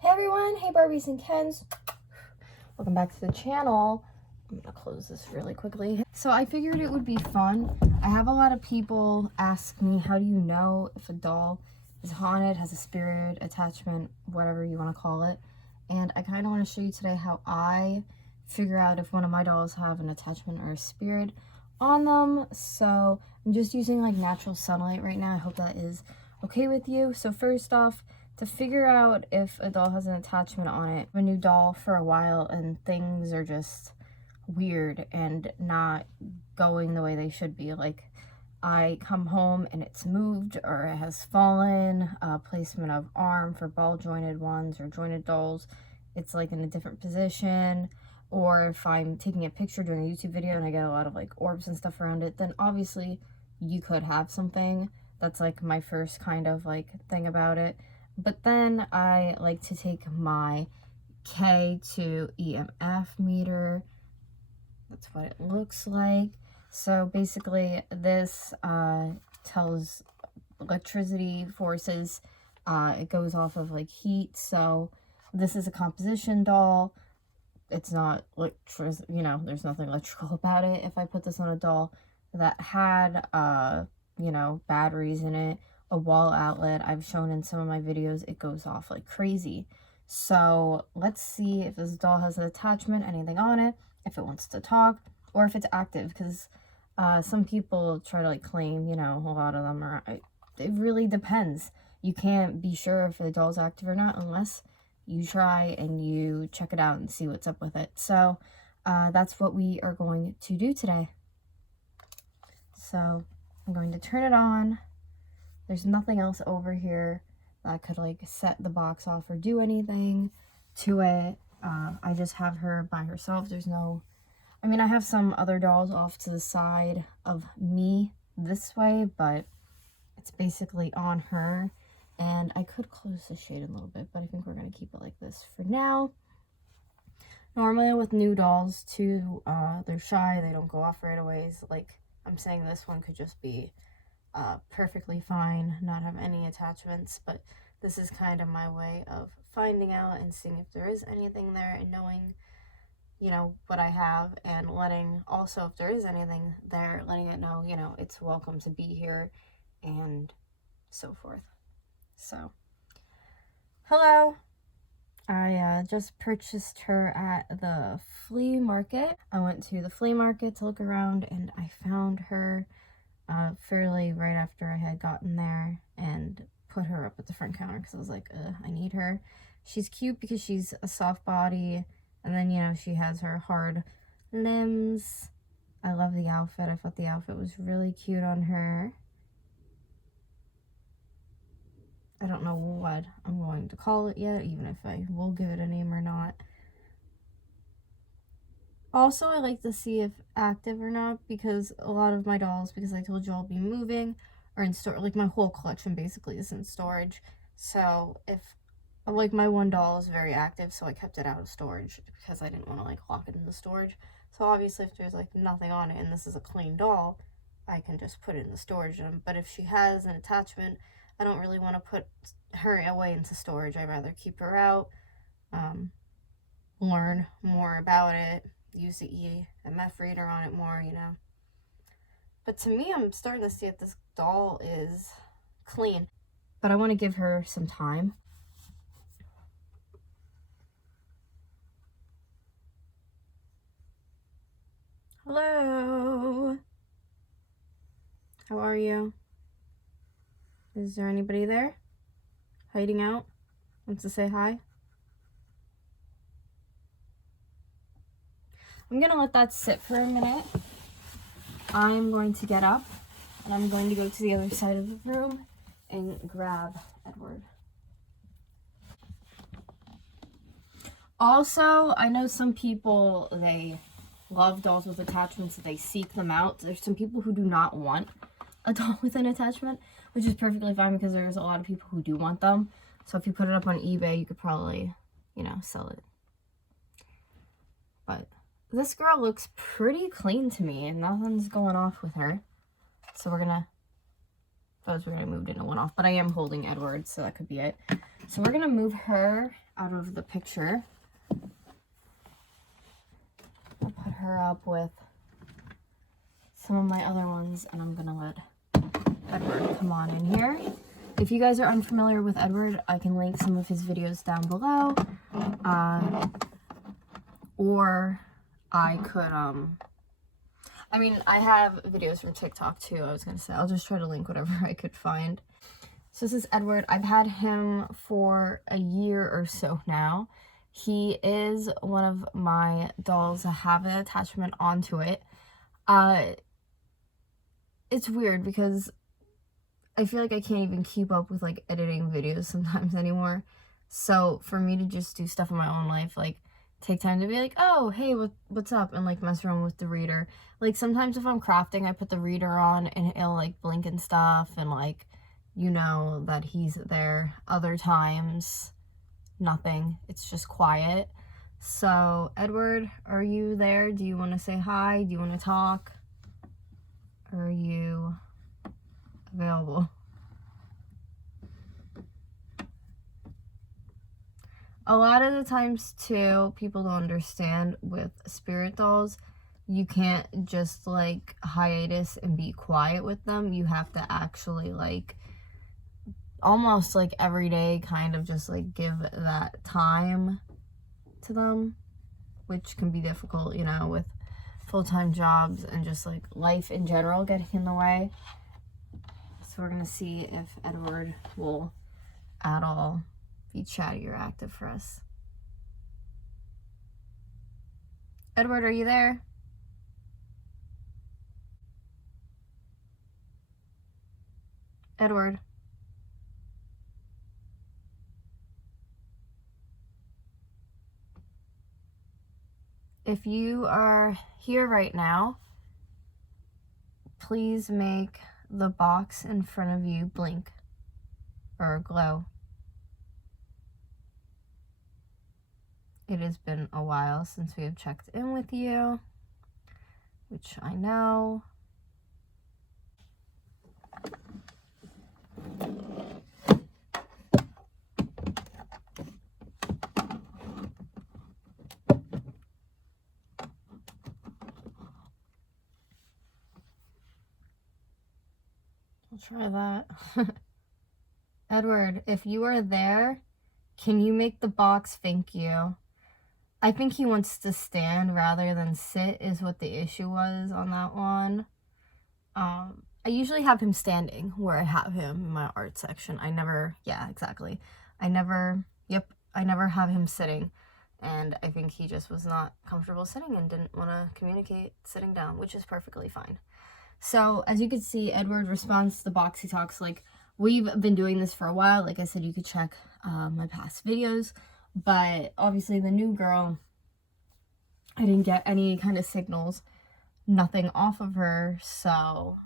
Hey everyone, hey Barbies and Kens. Welcome back to the channel. I'm gonna close this really quickly. So I figured it would be fun. I have a lot of people ask me, how do you know if a doll is haunted, has a spirit, attachment, whatever you want to call it. And I kind of want to show you today how I figure out if one of my dolls have an attachment or a spirit on them. So I'm just using like natural sunlight right now. I hope that is okay with you. So first off, to figure out if a doll has an attachment on it, a new doll for a while and things are just weird and not going the way they should be. Like I come home and it's moved or it has fallen, placement of arm for ball jointed ones or jointed dolls, it's like in a different position. Or if I'm taking a picture during a YouTube video and I get a lot of like orbs and stuff around it, then obviously you could have something. That's like my first kind of like thing about it. But then I like to take my K2 EMF meter. That's what it looks like. So basically this tells electricity forces. It goes off of like heat. So this is a composition doll. It's not there's nothing electrical about it. If I put this on a doll that had batteries in it, a wall outlet, I've shown in some of my videos, it goes off like crazy. So let's see if this doll has an attachment, anything on it, if it wants to talk, or if it's active, because some people try to like claim, a lot of them are, it really depends. You can't be sure if the doll's active or not unless you try and you check it out and see what's up with it. So that's what we are going to do today. So I'm going to turn it on. There's nothing else over here that could like set the box off or do anything to it. I just have her by herself. There's no, I have some other dolls off to the side of me this way, but it's basically on her. And I could close the shade a little bit, but I think we're going to keep it like this for now. Normally with new dolls too, they're shy, they don't go off right away. Like I'm saying, this one could just be perfectly fine, not have any attachments, but this is kind of my way of finding out and seeing if there is anything there and knowing, what I have, and letting, also if there is anything there, letting it know, it's welcome to be here and so forth. So, hello. I just purchased her at the flea market. I went to the flea market to look around and I found her fairly right after I had gotten there and put her up at the front counter because I was like, I need her. She's cute because she's a soft body, and then, she has her hard limbs. I love the outfit. I thought the outfit was really cute on her. I don't know what I'm going to call it yet, even if I will give it a name or not. Also, I like to see if active or not, because a lot of my dolls, because I told you I'll be moving, are in store. Like my whole collection basically is in storage. So if, like, my one doll is very active, so I kept it out of storage because I didn't want to like lock it in the storage. So obviously if there's like nothing on it and this is a clean doll, I can just put it in the storage room. But if she has an attachment, I don't really want to put her away into storage. I'd rather keep her out, learn more about it, use the EMF reader on it more, But to me, I'm starting to see if this doll is clean. But I want to give her some time. Hello. How are you? Is there anybody there? Hiding out? Wants to say hi? I'm going to let that sit for a minute. I'm going to get up and I'm going to go to the other side of the room and grab Edward. Also, I know some people, they love dolls with attachments, they seek them out. There's some people who do not want a doll with an attachment, which is perfectly fine because there's a lot of people who do want them. So if you put it up on eBay, you could probably, sell it. But this girl looks pretty clean to me and nothing's going off with her. So we're gonna That was when I moved in and went off. But I am holding Edward, so that could be it. So we're going to move her out of the picture. I'll put her up with some of my other ones, and I'm going to let Edward come on in here. If you guys are unfamiliar with Edward, I can link some of his videos down below. Or I could, I mean, I have videos from TikTok too, I was going to say. I'll just try to link whatever I could find. So this is Edward. I've had him for a year or so now. He is one of my dolls that have an attachment onto it. It's weird because I feel like I can't even keep up with like editing videos sometimes anymore. So for me to just do stuff in my own life, like take time to be like, oh, hey, what's up? And like mess around with the reader. Like sometimes if I'm crafting, I put the reader on and it'll like blink and stuff and like, you know that he's there. Other times, nothing. It's just quiet. So Edward, are you there? Do you want to say hi? Do you want to talk? Are you available? A lot of the times too, people don't understand with spirit dolls, you can't just like hiatus and be quiet with them. You have to actually like almost like every day kind of just like give that time to them, which can be difficult, you know, with full-time jobs and just like life in general getting in the way. So we're gonna see if Edward will at all be chatty or active for us. Edward, are you there? Edward. If you are here right now, please make the box in front of you blink or glow. It has been a while since we have checked in with you, which I know. I'll try that. Edward, if you are there, can you make the box thank you? I think he wants to stand rather than sit is what the issue was on that one. I usually have him standing where I have him in my art section. I never have him sitting. And I think he just was not comfortable sitting and didn't want to communicate sitting down, which is perfectly fine. So as you can see, Edward responds to the boxy talks. Like, we've been doing this for a while. Like I said, you could check my past videos. But obviously the new girl, I didn't get any kind of signals, nothing off of her. So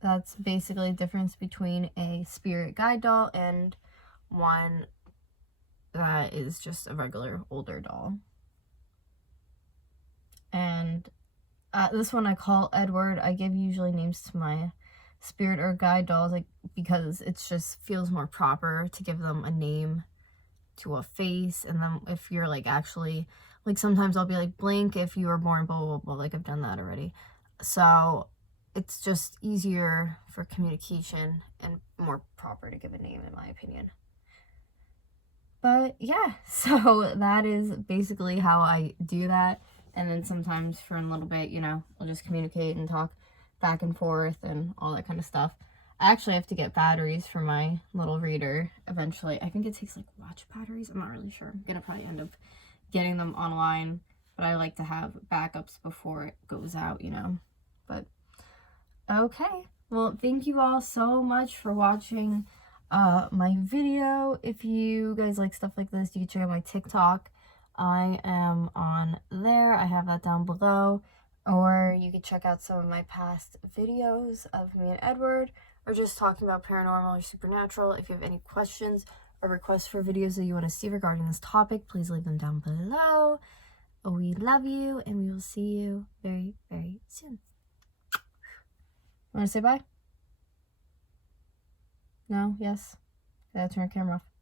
that's basically the difference between a spirit guide doll and one that is just a regular older doll. And this one I call Edward. I give usually names to my spirit or guide dolls, like, because it just feels more proper to give them a name to a face. And then if you're like actually, like, sometimes I'll be like, blink if you were born blah blah blah, like I've done that already. So it's just easier for communication and more proper to give a name, in my opinion. But yeah, so that is basically how I do that. And then sometimes for a little bit, you know, I'll just communicate and talk back and forth and all that kind of stuff. I actually have to get batteries for my little reader eventually. I think it takes like watch batteries. I'm not really sure. I'm gonna probably end up getting them online, but I like to have backups before it goes out, you know. But okay, well, thank you all so much for watching my video. If you guys like stuff like this, you can check out my TikTok. I am on there. I have that down below. Or you can check out some of my past videos of me and Edward, or just talking about paranormal or supernatural. If you have any questions or requests for videos that you want to see regarding this topic, please leave them down below. We love you, and we will see you very, very soon. Want to say bye? No? Yes? Gotta turn the camera off.